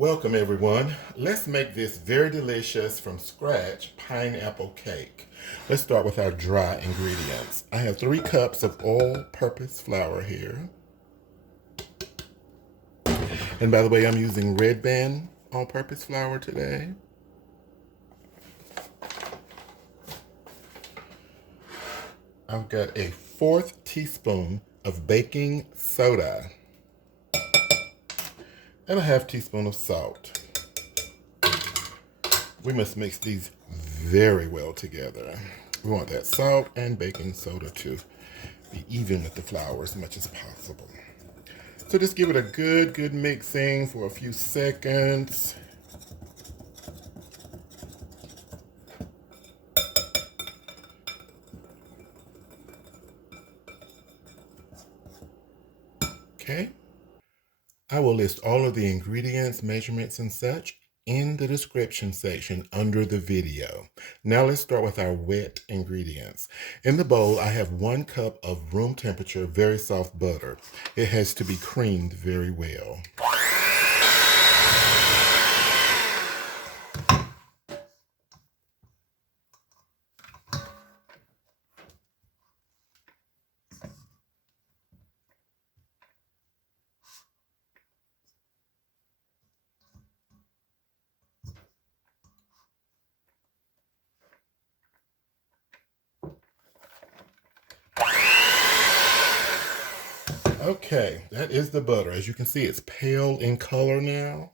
Welcome everyone. Let's make this very delicious from scratch pineapple cake. Let's start with our dry ingredients. I have 3 cups of all-purpose flour here. And by the way, I'm using Red Band all-purpose flour today. I've got a 1/4 teaspoon of baking soda and a 1/2 teaspoon of salt. We must mix these very well together. We want that salt and baking soda to be even with the flour as much as possible. So just give it a good mixing for a few seconds. Okay. I will list all of the ingredients, measurements, and such in the description section under the video. Now let's start with our wet ingredients. In the bowl, I have 1 cup of room temperature, very soft butter. It has to be creamed very well. Okay, that is the butter. As you can see, it's pale in color now.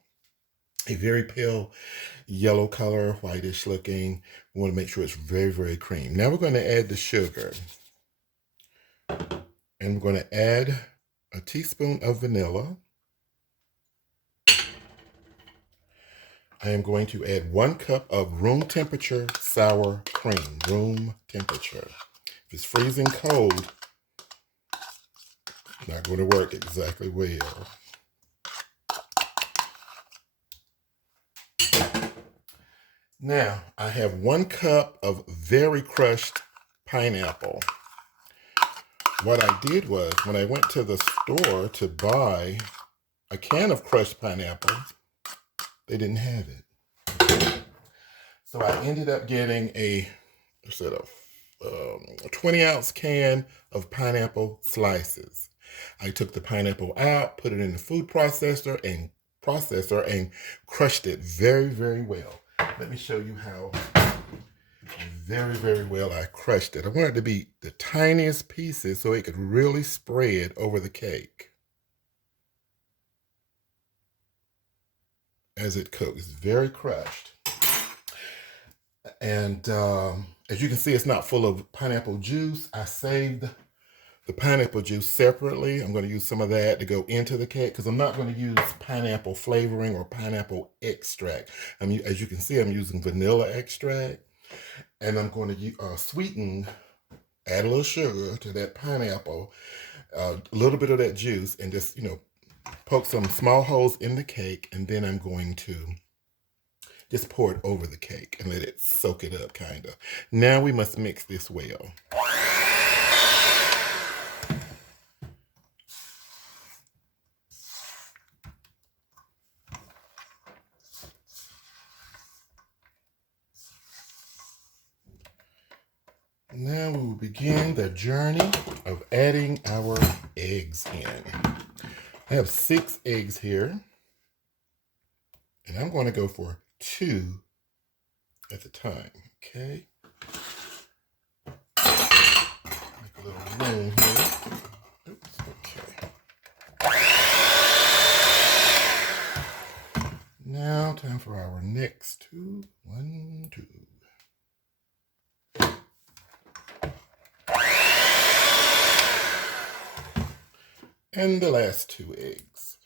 A very pale yellow color, whitish looking. We want to make sure it's very creamy. Now we're going to add the sugar. And we're going to add a teaspoon of vanilla. I am going to add 1 cup of room temperature sour cream. Room temperature. If it's freezing cold, it's not going to work exactly well. Now, I have 1 cup of very crushed pineapple. What I did was, when I went to the store to buy a can of crushed pineapple, they didn't have it. So I ended up getting a 20-ounce can of pineapple slices. I took the pineapple out, put it in the food processor and crushed it very well. Let me show you how very well I crushed it. I wanted it to be the tiniest pieces so it could really spread over the cake as it cooks. It's very crushed. And as you can see, it's not full of pineapple juice. I saved the pineapple juice separately. I'm going to use some of that to go into the cake because I'm not going to use pineapple flavoring or pineapple extract. As you can see, I'm using vanilla extract. And I'm going to sweeten, add a little sugar to that pineapple, a little bit of that juice, and just, poke some small holes in the cake. And then I'm going to just pour it over the cake and let it soak it up, kind of. Now we must mix this well. Now we will begin the journey of adding our eggs in. I have 6 eggs here, and I'm going to go for 2 at a time, okay? Make a little room here. Oops, okay. Now, time for our next 2. 1, 2. And the last 2 eggs.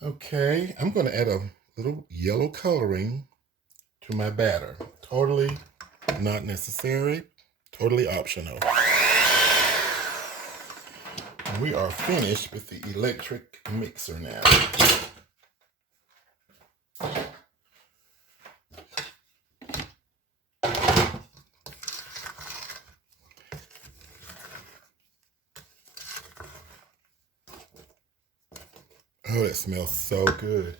Okay, I'm going to add a little yellow coloring to my batter. Totally not necessary, totally optional. And we are finished with the electric mixer now. Oh, that smells so good.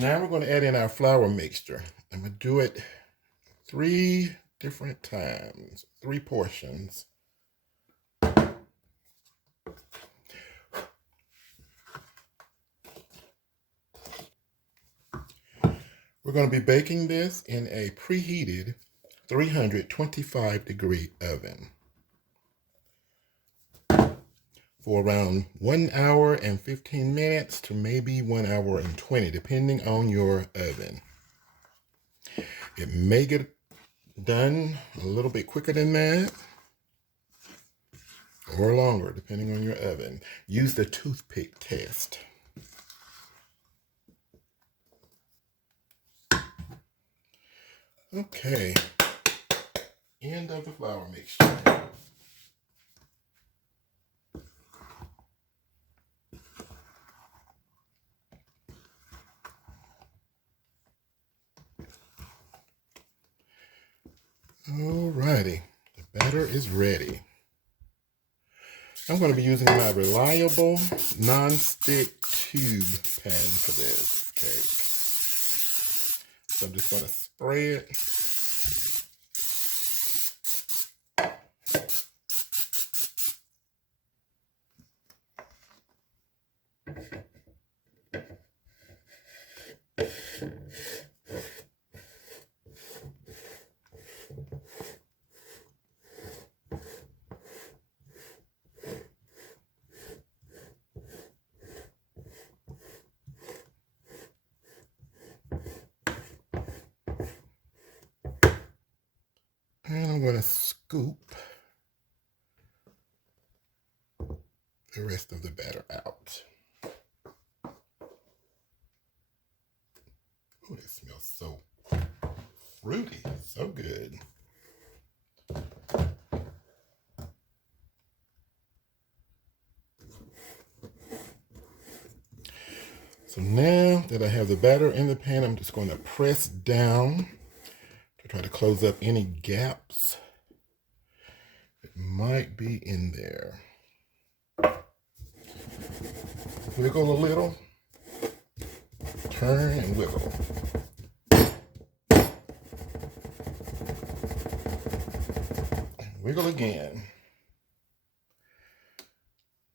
Now we're going to add in our flour mixture. I'm going to do it 3 different times, 3 portions. We're going to be baking this in a preheated 325-degree oven for around 1 hour and 15 minutes to maybe 1 hour and 20, depending on your oven. It may get done a little bit quicker than that or longer, depending on your oven. Use the toothpick test. Okay, end of the flour mixture. Alrighty, the batter is ready. I'm going to be using my reliable non-stick tube pan for this cake. So I'm just going to spray it. And I'm going to scoop the rest of the batter out. Oh, it smells so fruity, so good. So now that I have the batter in the pan, I'm just going to press down to try to close up any gaps that might be in there. Wiggle a little, turn and wiggle. And wiggle again.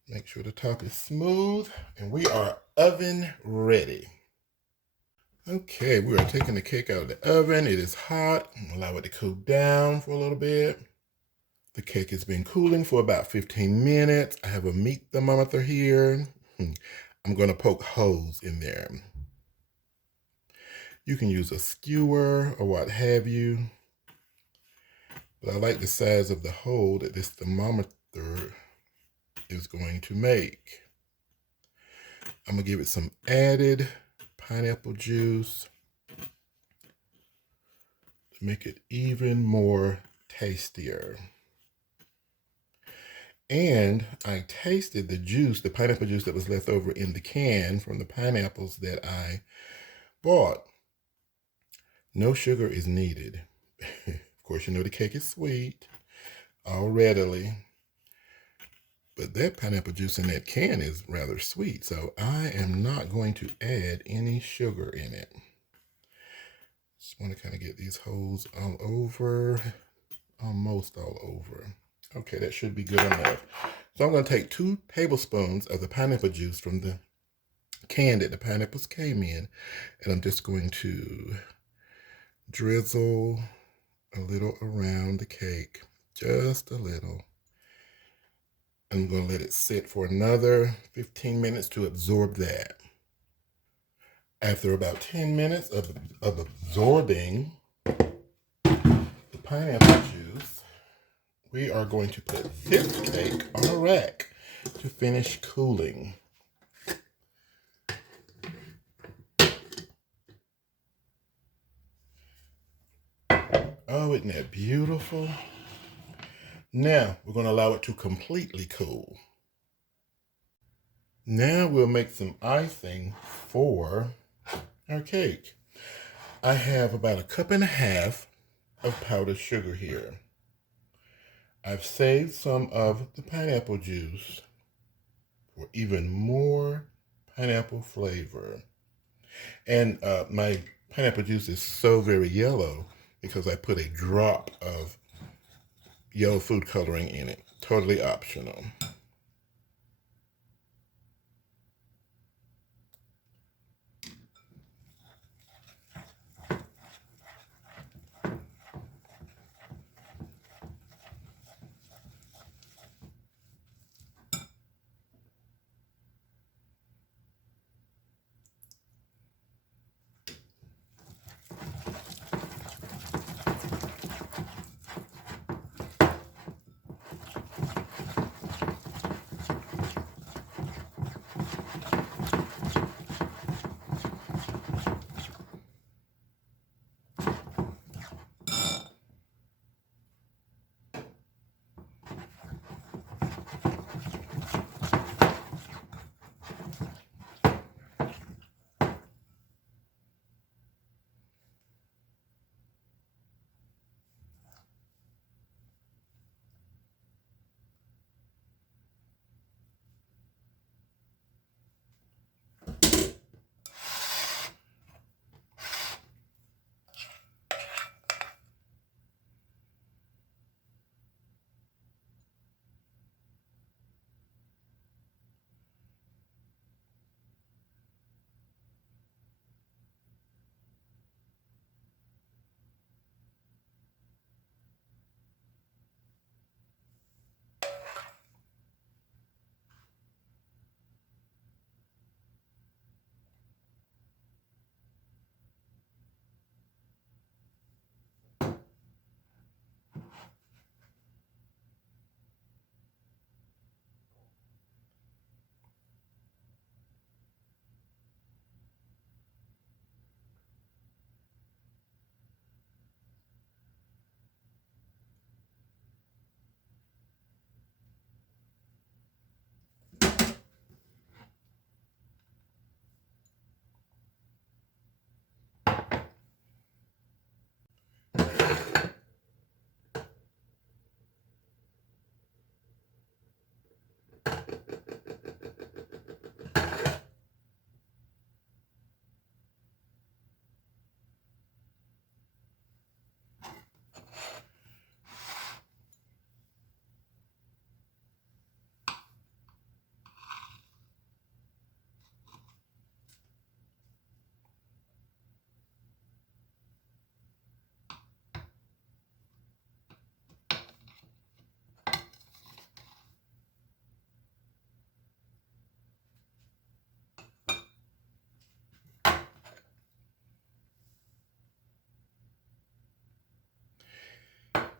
Make sure the top is smooth, and we are oven ready. Okay, we are taking the cake out of the oven. It is hot. Allow it to cool down for a little bit. The cake has been cooling for about 15 minutes. I have a meat thermometer here. I'm going to poke holes in there. You can use a skewer or what have you, but I like the size of the hole that this thermometer is going to make. I'm going to give it some added pineapple juice to make it even more tastier. And I tasted the juice, the pineapple juice that was left over in the can from the pineapples that I bought. No sugar is needed. Of course, you know the cake is sweet already, but that pineapple juice in that can is rather sweet, so I am not going to add any sugar in it. Just want to kind of get these holes all over, almost all over. Okay, that should be good enough. So I'm going to take 2 tablespoons of the pineapple juice from the can that the pineapples came in, and I'm just going to drizzle a little around the cake, just a little. I'm going to let it sit for another 15 minutes to absorb that. After about 10 minutes of absorbing the pineapple juice, we are going to put this cake on a rack to finish cooling. Oh, isn't that beautiful? Now, we're going to allow it to completely cool. Now we'll make some icing for our cake. I have about 1.5 cups of powdered sugar here. I've saved some of the pineapple juice for even more pineapple flavor. And my pineapple juice is so very yellow because I put a drop of yellow food coloring in it. Totally optional.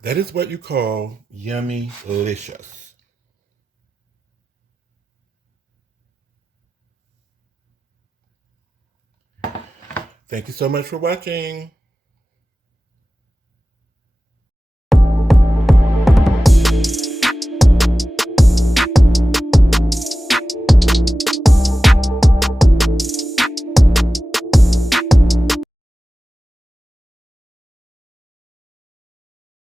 That is what you call yummy-licious. Thank you so much for watching.